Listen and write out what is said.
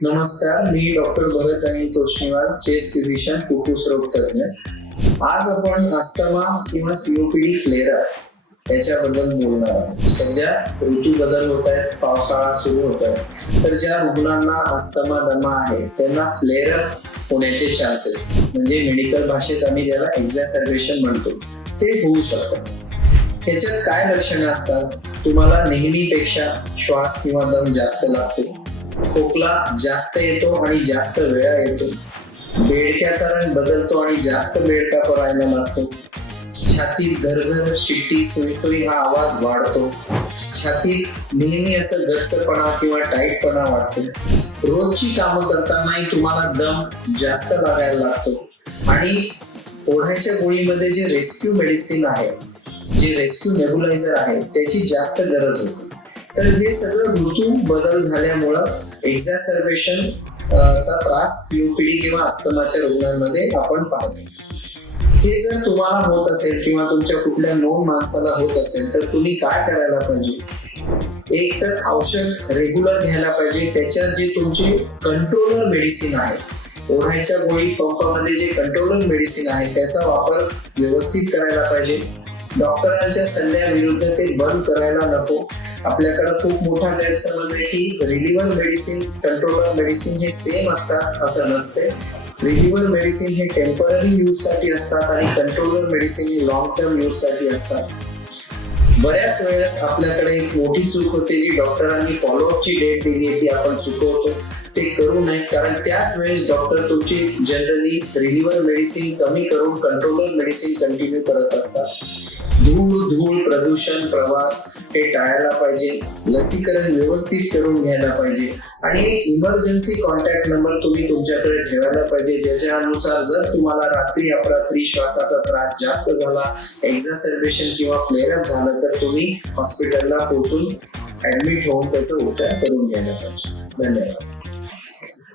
नमस्कार, मी डॉक्टर भरत आणि Toshniwal, chest physician, फुफ्फुस रोग तज्ञ. आज आपण अस्थमा किंवा सीओपीडी फ्लेअर याच्याबद्दल बोलणार आहोत. सध्या ऋतू बदल होत आहेत, पावसाळा सुरू होत आहे, तर ज्या रुग्णांना अस्थमा दमा आहे त्यांना फ्लेअर होण्याचे चान्सेस, म्हणजे मेडिकल भाषेत आम्ही ज्याला एक्झॅसर्बेशन म्हणतो, ते होऊ शकतं. ह्याच्यात काय लक्षणं असतात? तुम्हाला नेहमीपेक्षा श्वास किंवा दम जास्त लागतो, खोकला जास्त येतो आणि जास्त वेळा येतो, बेडक्याचा रंग बदलतो आणि जास्त बेडका पडायला लागतो, छातीत घरघर शिट्टी सुई हा आवाज वाढतो, छातीत नेहमी असं गच्चपणा किंवा टाईटपणा वाटतो, रोजची कामं करतानाही तुम्हाला दम जास्त लागायला लागतो आणि ओढायच्या गोळीमध्ये जे रेस्क्यू मेडिसिन आहे, जे रेस्क्यू नेब्युलायझर आहे, त्याची जास्त गरज होते. तर हे सगळं ऋतू बदल झाल्यामुळं एक्झॅसर्बेशन चा त्रास सीओपीडी किंवा अस्थमाच्या रुग्णांमध्ये आपण पाहतो. हे जर तुम्हाला होत असेल किंवा तुमच्या कुठल्या नोन माणसाला होत असेल तर तुम्ही काय करायला पाहिजे? एक तर औषध रेग्युलर घ्यायला पाहिजे. त्याच्यात जे तुमचे कंट्रोलर मेडिसिन आहे, ओढायच्या गोळी पंपामध्ये जे कंट्रोलर मेडिसिन आहे त्याचा वापर व्यवस्थित करायला पाहिजे. डॉक्टरांच्या सल्ल्याविरुद्ध ते बंद करायला नको. आपल्याकडे खूप मोठा गैरसमज आहे की रिलीव्हर मेडिसिन, कंट्रोलर मेडिसिन हे सेम असतात, असं नसते. रिलीव्हर मेडिसिन हे टेम्पररी यूज साठी असतात आणि कंट्रोलर मेडिसिन हे लॉंग टर्म यूज साठी असतात. बऱ्याच वेळेस आपल्याकडे एक मोठी चूक होते, जी डॉक्टरांनी फॉलोअपची डेट दिली आहे ती आपण चुकवतो. ते करू नये, कारण त्याच वेळेस डॉक्टर तुमची जनरली रिलीव्हर मेडिसिन कमी करून कंट्रोलर मेडिसिन कंटिन्यू करत असतात. धूळ, प्रदूषण, प्रवास हे टाळायला पाहिजे. लसीकरण व्यवस्थित करून घ्यायला पाहिजे आणि एक इमर्जन्सी कॉन्टॅक्ट नंबर तुम्ही तुमच्याकडे ठेवायला पाहिजे, ज्याच्यानुसार जर तुम्हाला रात्री अपरात्री श्वासाचा त्रास जास्त झाला, एक्झॅसर्बेशन किंवा फ्लेअर अप झालं, तर तुम्ही हॉस्पिटलला पोहोचून ऍडमिट होऊन त्याचा उपचार करून घ्यायला पाहिजे. धन्यवाद.